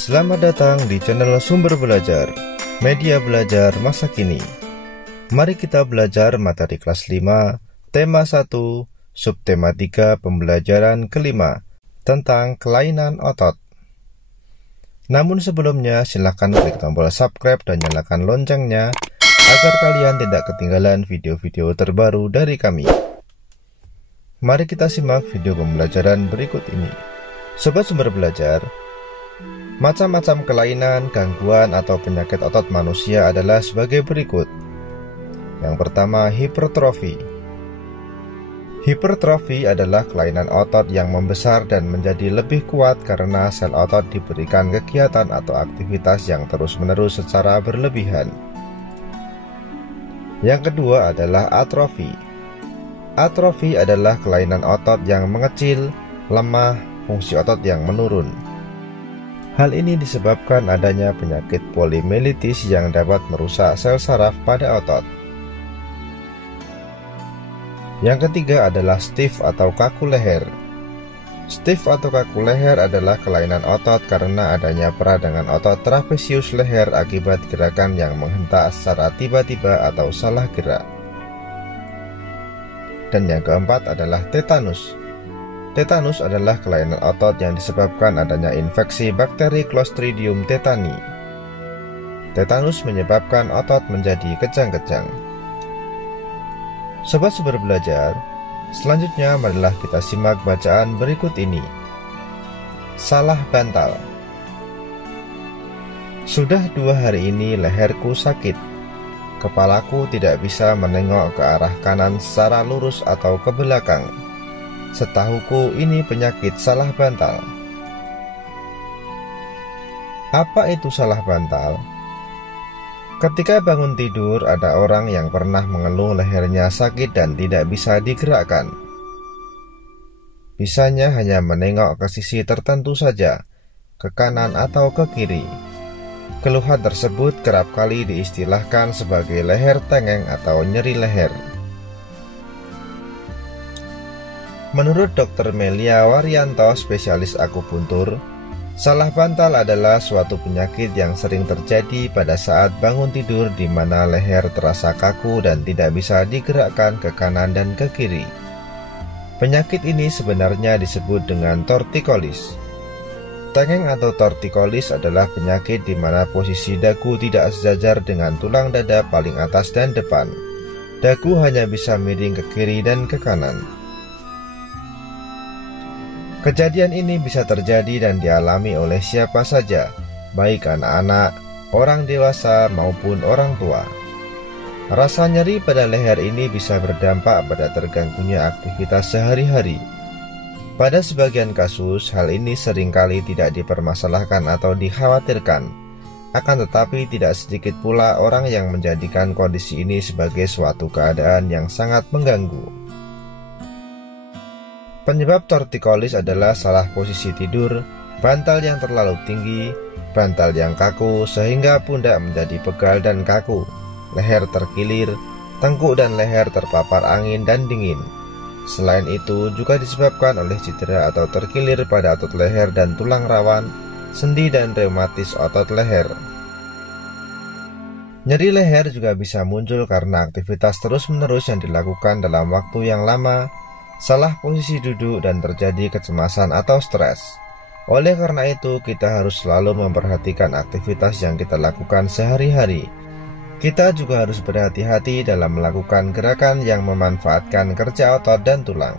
Selamat datang di channel Sumber Belajar, media belajar masa kini. Mari kita belajar materi kelas 5, tema 1, subtema 3, pembelajaran kelima, tentang kelainan otot. Namun sebelumnya, silakan klik tombol subscribe dan nyalakan loncengnya, agar kalian tidak ketinggalan video-video terbaru dari kami. Mari kita simak video pembelajaran berikut ini. Sobat Sumber Belajar, macam-macam kelainan, gangguan, atau penyakit otot manusia adalah sebagai berikut. Yang pertama, hipertrofi. Hipertrofi adalah kelainan otot yang membesar dan menjadi lebih kuat karena sel otot diberikan kegiatan atau aktivitas yang terus-menerus secara berlebihan. Yang kedua adalah atrofi. Atrofi adalah kelainan otot yang mengecil, lemah, fungsi otot yang menurun. Hal ini disebabkan adanya penyakit polimelitis yang dapat merusak sel saraf pada otot. Yang ketiga adalah stiff atau kaku leher. Stiff atau kaku leher adalah kelainan otot karena adanya peradangan otot trapesius leher akibat gerakan yang menghentak secara tiba-tiba atau salah gerak. Dan yang keempat adalah tetanus. Tetanus adalah kelainan otot yang disebabkan adanya infeksi bakteri Clostridium tetani. Tetanus menyebabkan otot menjadi kejang-kejang. Sobat Sumber Belajar, selanjutnya marilah kita simak bacaan berikut ini. Salah bantal. Sudah 2 hari ini leherku sakit. Kepalaku tidak bisa menengok ke arah kanan secara lurus atau ke belakang. Setahuku ini penyakit salah bantal. Apa itu salah bantal? Ketika bangun tidur, ada orang yang pernah mengeluh lehernya sakit dan tidak bisa digerakkan. Bisanya hanya menengok ke sisi tertentu saja, ke kanan atau ke kiri. Keluhan tersebut kerap kali diistilahkan sebagai leher tengeng atau nyeri leher. Menurut Dr. Melia Waryanto, spesialis akupuntur, salah bantal adalah suatu penyakit yang sering terjadi pada saat bangun tidur di mana leher terasa kaku dan tidak bisa digerakkan ke kanan dan ke kiri. Penyakit ini sebenarnya disebut dengan tortikolis. Tengeng atau tortikolis adalah penyakit di mana posisi dagu tidak sejajar dengan tulang dada paling atas dan depan. Dagu hanya bisa miring ke kiri dan ke kanan. Kejadian ini bisa terjadi dan dialami oleh siapa saja, baik anak-anak, orang dewasa maupun orang tua. Rasa nyeri pada leher ini bisa berdampak pada terganggunya aktivitas sehari-hari. Pada sebagian kasus, hal ini seringkali tidak dipermasalahkan atau dikhawatirkan. Akan tetapi tidak sedikit pula orang yang menjadikan kondisi ini sebagai suatu keadaan yang sangat mengganggu. Penyebab tortikolis adalah salah posisi tidur, bantal yang terlalu tinggi, bantal yang kaku sehingga pundak menjadi pegal dan kaku, leher terkilir, tengkuk dan leher terpapar angin dan dingin. Selain itu juga disebabkan oleh cedera atau terkilir pada otot leher dan tulang rawan, sendi dan reumatis otot leher. Nyeri leher juga bisa muncul karena aktivitas terus-menerus yang dilakukan dalam waktu yang lama, salah posisi duduk dan terjadi kecemasan atau stres. Oleh karena itu, kita harus selalu memperhatikan aktivitas yang kita lakukan sehari-hari. Kita juga harus berhati-hati dalam melakukan gerakan yang memanfaatkan kerja otot dan tulang.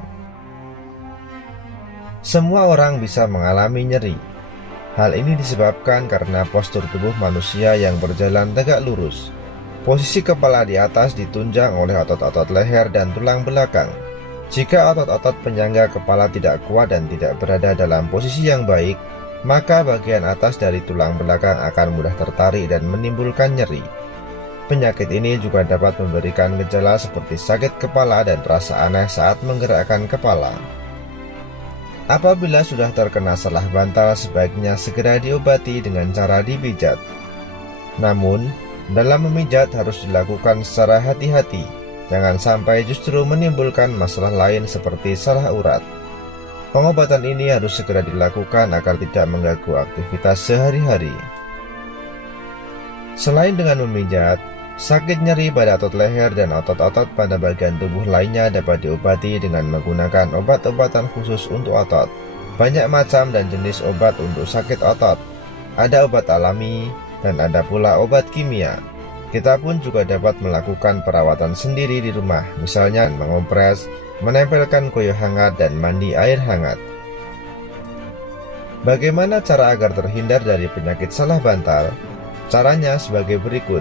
Semua orang bisa mengalami nyeri. Hal ini disebabkan karena postur tubuh manusia yang berjalan tegak lurus. Posisi kepala di atas ditunjang oleh otot-otot leher dan tulang belakang. Jika otot-otot penyangga kepala tidak kuat dan tidak berada dalam posisi yang baik, maka bagian atas dari tulang belakang akan mudah tertarik dan menimbulkan nyeri. Penyakit ini juga dapat memberikan gejala seperti sakit kepala dan rasa aneh saat menggerakkan kepala. Apabila sudah terkena salah bantal, sebaiknya segera diobati dengan cara dipijat. Namun, dalam memijat harus dilakukan secara hati-hati, jangan sampai justru menimbulkan masalah lain seperti salah urat. Pengobatan ini harus segera dilakukan agar tidak mengganggu aktivitas sehari-hari. Selain dengan memijat, sakit nyeri pada otot leher dan otot-otot pada bagian tubuh lainnya dapat diobati dengan menggunakan obat-obatan khusus untuk otot. Banyak macam dan jenis obat untuk sakit otot. Ada obat alami dan ada pula obat kimia. Kita pun juga dapat melakukan perawatan sendiri di rumah, misalnya mengompres, menempelkan koyo hangat, dan mandi air hangat. Bagaimana cara agar terhindar dari penyakit salah bantal? Caranya sebagai berikut.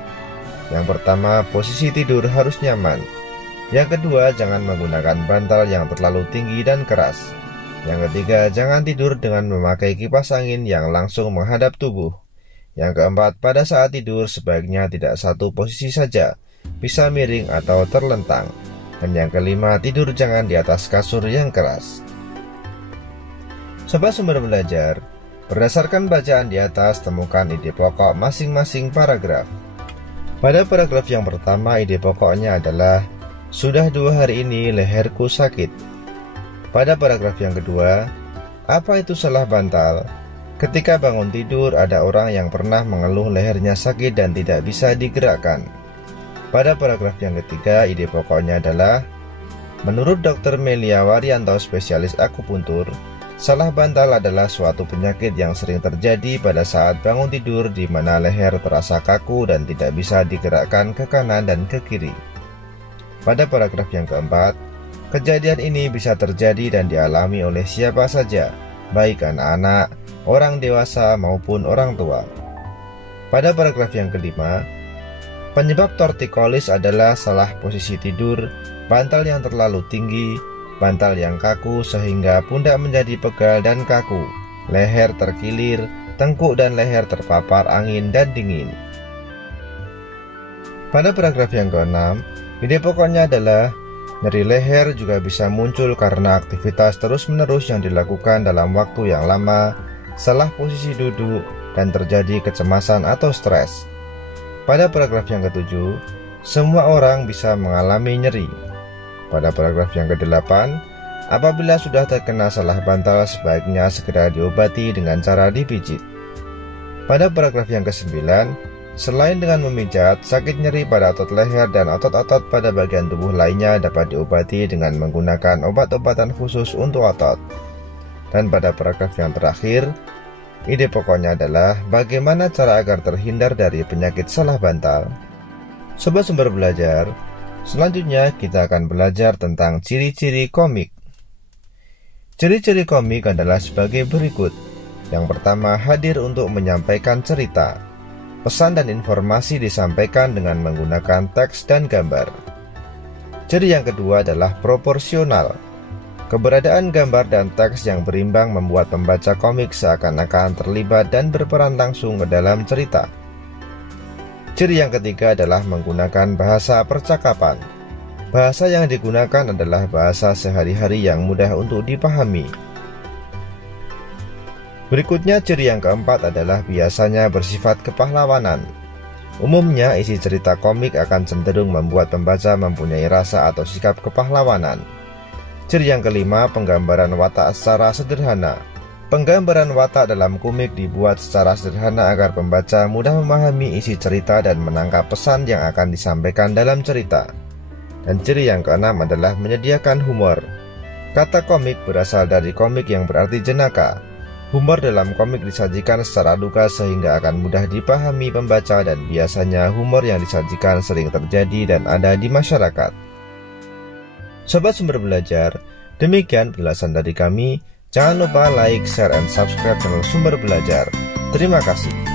Yang pertama, posisi tidur harus nyaman. Yang kedua, jangan menggunakan bantal yang terlalu tinggi dan keras. Yang ketiga, jangan tidur dengan memakai kipas angin yang langsung menghadap tubuh. Yang keempat, pada saat tidur sebaiknya tidak satu posisi saja, bisa miring atau terlentang. Dan yang kelima, tidur jangan di atas kasur yang keras. Sobat Sumber Belajar, berdasarkan bacaan di atas, temukan ide pokok masing-masing paragraf. Pada paragraf yang pertama, ide pokoknya adalah sudah 2 hari ini leherku sakit. Pada paragraf yang kedua, apa itu salah bantal? Ketika bangun tidur, ada orang yang pernah mengeluh lehernya sakit dan tidak bisa digerakkan. Pada paragraf yang ketiga, ide pokoknya adalah menurut Dr. Melia Waryanto, spesialis akupuntur, salah bantal adalah suatu penyakit yang sering terjadi pada saat bangun tidur di mana leher terasa kaku dan tidak bisa digerakkan ke kanan dan ke kiri. Pada paragraf yang keempat, kejadian ini bisa terjadi dan dialami oleh siapa saja, baik anak-anak, orang dewasa maupun orang tua. Pada paragraf yang kelima, penyebab tortikolis adalah salah posisi tidur, bantal yang terlalu tinggi, bantal yang kaku sehingga pundak menjadi pegal dan kaku, leher terkilir, tengkuk dan leher terpapar angin dan dingin. Pada paragraf yang keenam, ide pokoknya adalah nyeri leher juga bisa muncul karena aktivitas terus-menerus yang dilakukan dalam waktu yang lama, salah posisi duduk, dan terjadi kecemasan atau stres. Pada paragraf yang ketujuh, semua orang bisa mengalami nyeri. Pada paragraf yang ke-8, apabila sudah terkena salah bantal sebaiknya segera diobati dengan cara dipijit. Pada paragraf yang ke-9, selain dengan memijat, sakit nyeri pada otot leher dan otot-otot pada bagian tubuh lainnya dapat diobati dengan menggunakan obat-obatan khusus untuk otot. Dan pada paragraf yang terakhir, ide pokoknya adalah bagaimana cara agar terhindar dari penyakit salah bantal. Sobat Sumber Belajar, selanjutnya kita akan belajar tentang ciri-ciri komik. Ciri-ciri komik adalah sebagai berikut. Yang pertama, hadir untuk menyampaikan cerita. Pesan dan informasi disampaikan dengan menggunakan teks dan gambar. Ciri yang kedua adalah proporsional. Keberadaan gambar dan teks yang berimbang membuat pembaca komik seakan-akan terlibat dan berperan langsung ke dalam cerita. Ciri yang ketiga adalah menggunakan bahasa percakapan. Bahasa yang digunakan adalah bahasa sehari-hari yang mudah untuk dipahami. Berikutnya, ciri yang keempat adalah biasanya bersifat kepahlawanan. Umumnya, isi cerita komik akan cenderung membuat pembaca mempunyai rasa atau sikap kepahlawanan. Ciri yang kelima, penggambaran watak secara sederhana. Penggambaran watak dalam komik dibuat secara sederhana agar pembaca mudah memahami isi cerita dan menangkap pesan yang akan disampaikan dalam cerita. Dan ciri yang keenam adalah menyediakan humor. Kata komik berasal dari komik yang berarti jenaka. Humor dalam komik disajikan secara lugas sehingga akan mudah dipahami pembaca dan biasanya humor yang disajikan sering terjadi dan ada di masyarakat. Sobat Sumber Belajar, demikian penjelasan dari kami. Jangan lupa like, share, and subscribe channel Sumber Belajar. Terima kasih.